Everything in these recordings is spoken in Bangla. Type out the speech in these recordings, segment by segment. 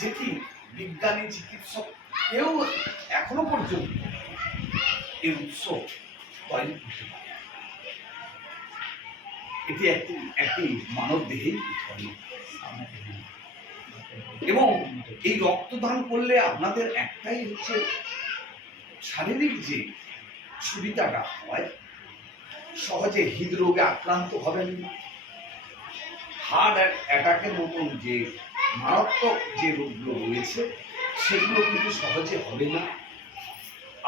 যেটি বিজ্ঞানী চিকিৎসক কেউ এখনো পর্যন্ত এই উৎস তৈরি করতে পারে। এটি একটি মানব দেহেই উৎপন্ন এবং এই রক্তদান করলে আপনাদের একটাই হচ্ছে শারীরিক যে সুবিধাটা হয়, সহজে হৃদরোগে আক্রান্ত হবেন না, হার্ট অ্যাটাকের মতন যে মারাত্মক যে রোগগুলো রয়েছে সেগুলো কিন্তু সহজে হবে না।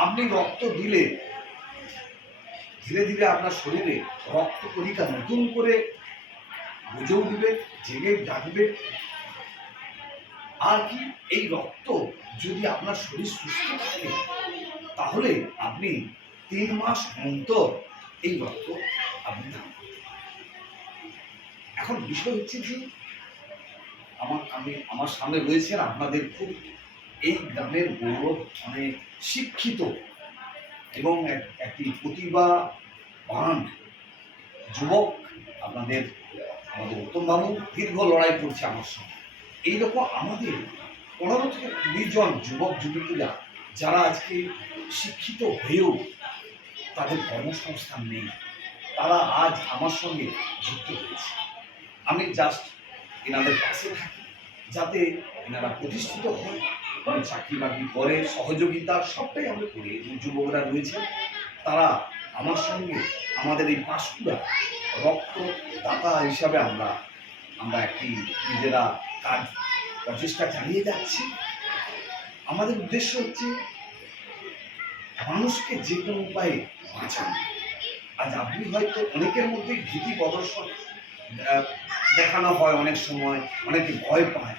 আপনি রক্ত দিলে ধীরে ধীরে আপনার শরীরে রক্ত কণিকা নতুন করে বুঝে উঠবে, জেগে ডাকবে। আর কি, এই রক্ত যদি আপনার শরীর সুস্থ থাকে তাহলে আপনি 3 মাস অন্তর এই রক্ত আপনি দান করতে পারেন। এখন বিষয় হচ্ছে যে আমার সামনে রয়েছেন আপনাদের খুব এই গ্রামের গৌরব, অনেক শিক্ষিত এবং একটি প্রতিভাবান যুবক আমাদের উত্তমবাবু দীর্ঘ লড়াই করছে আমার সঙ্গে। এইরকম আমাদের 15 থেকে 20 জন যুবক যুবতীরা যারা আজকে শিক্ষিত হয়েও তাদের কর্মসংস্থান নেই, তারা আজ আমার সঙ্গে যুক্ত হয়েছে। আমি জাস্ট এনাদের পাশে থাকি যাতে এনারা প্রতিষ্ঠিত হয়, চাকরি বাকরি করে, সহযোগিতা সবটাই আমরা করি। যুবকরা রয়েছে তারা আমার সঙ্গে আমাদের এই পাঁশকুড়া রক্তদাতা হিসাবে আমরা একটি নিজেরা কাজ প্রচেষ্টা চালিয়ে যাচ্ছি। আমাদের উদ্দেশ্য হচ্ছে মানুষকে যে কোনো উপায়ে বাঁচানো। আজ আপনি হয়তো অনেকের মধ্যে ভীতি প্রদর্শন দেখানো হয়, অনেক সময় অনেকে ভয় পায়,